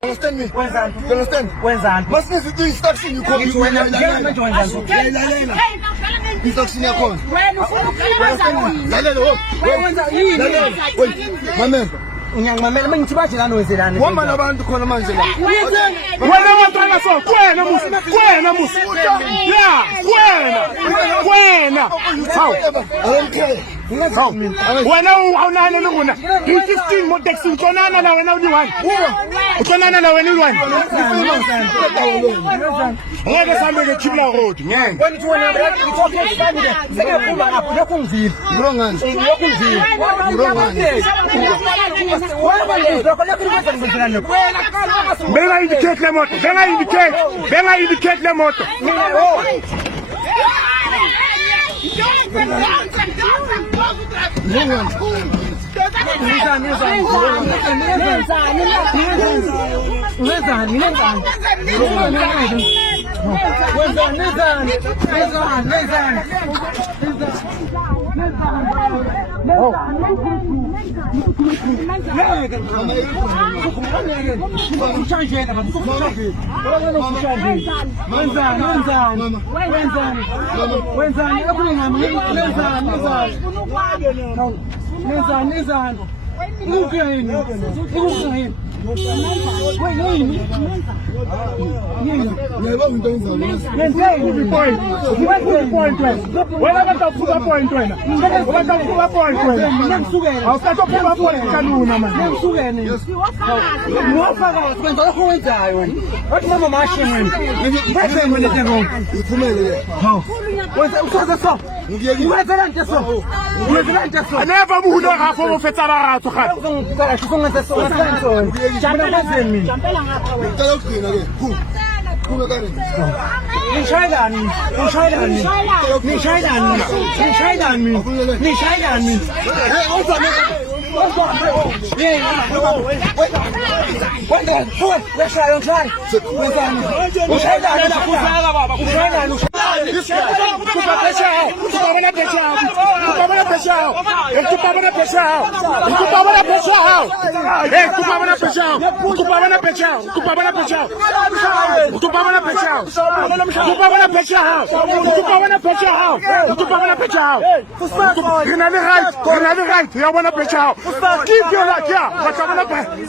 Understand me? Wenzani? You understand? Wenzani? Masininzi instruction you Ngithi wena wenzani? lalela. Instruction yakhona. Wena ufuna ukwenza Lalela Wenza yini? lalela. Wait. Mamela. Ngiyangimamela mangithi bathi lana wenzelani? Wama nabantu khona manje la. Wena wantwana so kwena musi yeah kwena hawu Awumkhe. wena awunani lunguna i15 mo taxi utonana na wena uli1 utonana na wena uli1 ngeke sambe ke Chibla Road ngeke Wena uthi wena ngithoke isibani sengiyaphuza lapho lokho ngizile. Ngirongani. Lokho ngizile. benga indicate le moto benga indicate le moto never muhula gafo mo fetsa baratso gape Ngicela ukugcina ke. Kume kare.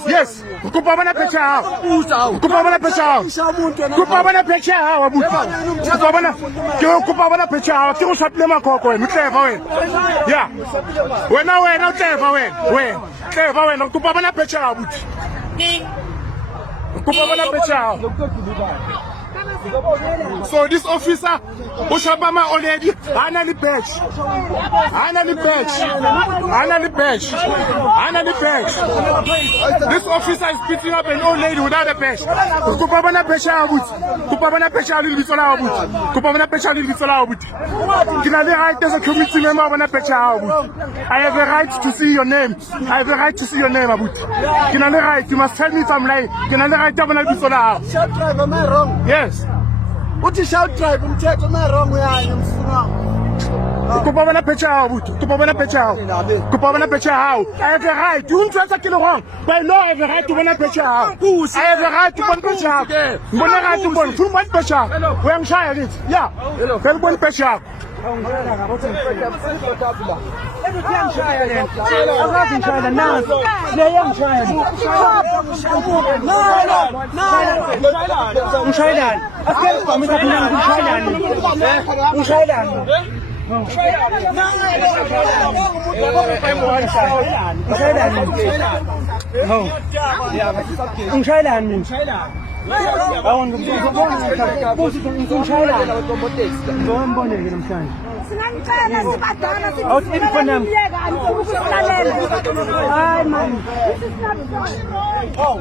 Yes, ukupabana pecha hao. Ukupabana pecha hao. Ukupabana pecha hao abuti. Ukupabana pecha hao. Tiko shatle makoko mtleva wena. Yeah. Wena utleva wena. Tleva wena ukupabana pecha hao abuti. Ukupabana pecha hao. So this officer Ushabama already Hana the badge. This officer is picking up an old lady without a badge. Kupabana pecha abuti. Kupabana pecha lilibitsola abuti. Kupabana pecha lilibitsola abuti. Kina le right as a committee member bana pecha abuti. I have a right to see your name. Abuti. Kina le right, you must tell me if I'm lying. Kina le right bana bitsola. Shout driver, am I wrong? Yes. Uthi shout drive umthetho am I wrong uyani umsuna? Kupabana pecha abuti. Kupabana pecha hao. I have a right. You don't say wrong. By law I have a right to bana pecha hao. I have a right to bana pecha hao. Bana right to bana full bana pecha. We am shy it. Yeah. Tell bana pecha. Singangicela sibadala sibuyeka ukulalela. Hayi man. Oh.